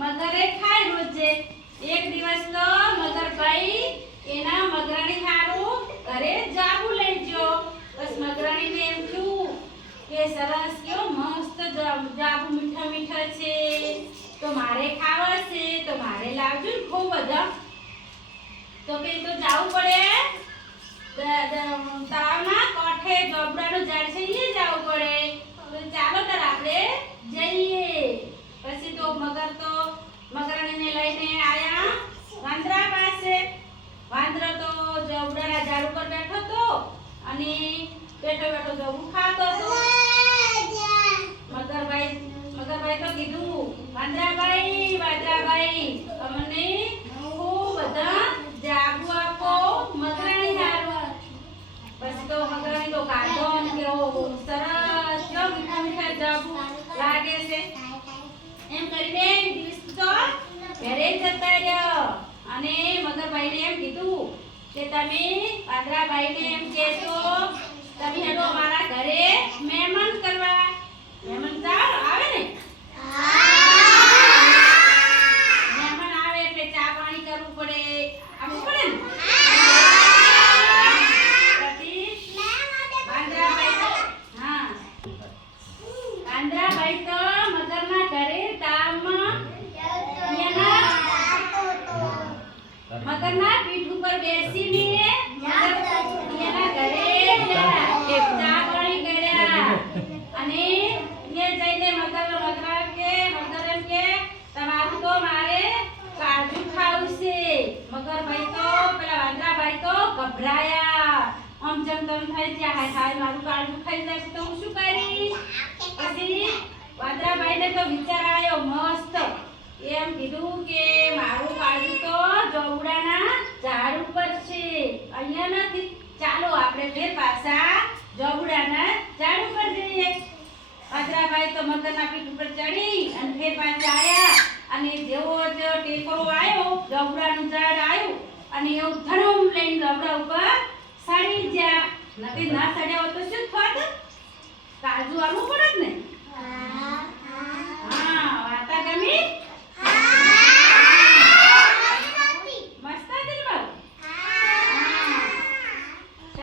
મગરે ખાય રોજે. એક દિવસ તો મગરભાઈ એના મગરાણી હારું ઘરે જાબુ લઈ ગયો. બસ મગરાણીને એમ થયું કે સરસ કયો મસ્ત જાબુ મીઠા મીઠા છે, તો મારે ખાવા છે, તો મારે લાવજો ને ખૂબ બધા. તો કે તો જાવું પડે તળાવના કાંઠે જાબુડાનું ઝાડ છે એ જાવું પડે. તો ચાલો તાર આપણે જઈએ. પછી તો મગર તો મગરાણીને લઈને આયા વાંદરા પાસે. વાંદરો તો જાબુડાના ઝાડ ઉપર બેઠો તો અને બેઠો બેઠો જાબુ ખાતો હતો. મગરભાઈ તો કીધું, વાંદરાભાઈ અમને ખૂબ બધા જાબુ આપો મગરાણી હારું. પછી તો મગરાણી તો કાઢો અને કે ઓ સરસ કેવો મીઠા મીઠા જાબુ લાગે છે એમ કરીને દિવસ તો ઘરે જતા રહ્યો. અને મગરભાઈને એમ કીધું કે તમે વાંદરાભાઈને એમ કહેજો તમે હેડો અમારા ઘરે મહેમાન કરવા. મહેમાન આવે ને મહેમાન આવે એટલે ચા પાણી કરવું પડે, આપવું પડે ને. વાંદરાભાઈ તો મગરના ઘરે તાવમાં મગરના પીઠ ઉપર બેસીને એના ઘરે ચા પાણી કર્યા. અને જઈને મગર એમ કે તમારું તો મારે કાજુ ખાવું છે. મગરભાઈ તો પેલા વાંદરાભાઈ તો ગભરાયા. આમ જેમ તેમ થઈ ગયા, હાય હાય મારું કાજુ ખાઈ જશે તો હું શું કરીશ. પછી વાંદરાભાઈને તો વિચાર આવ્યો મસ્ત. એમ કીધું કે મારું કાજુ તો જાબુડાના ઝાડ ઉપર છે, અહીંયા નથી. ચાલો આપણે ફેર પાછા જાબુડાના ઝાડ ઉપર જઈએ. વાંદરાભાઈ તો મગરના પીઠ ઉપર ચડી અને ફેર પાછા આવ્યા. અને જેવો જ ટેકરો આવ્યો જાબુડાનું ઝાડ આવ્યું અને એવું ધડમ લઈને જાબુડા ઉપર સડી ગયા. નથી ના સડ્યા હોય તો શું થાત? કાજુ આલવું પડે ને.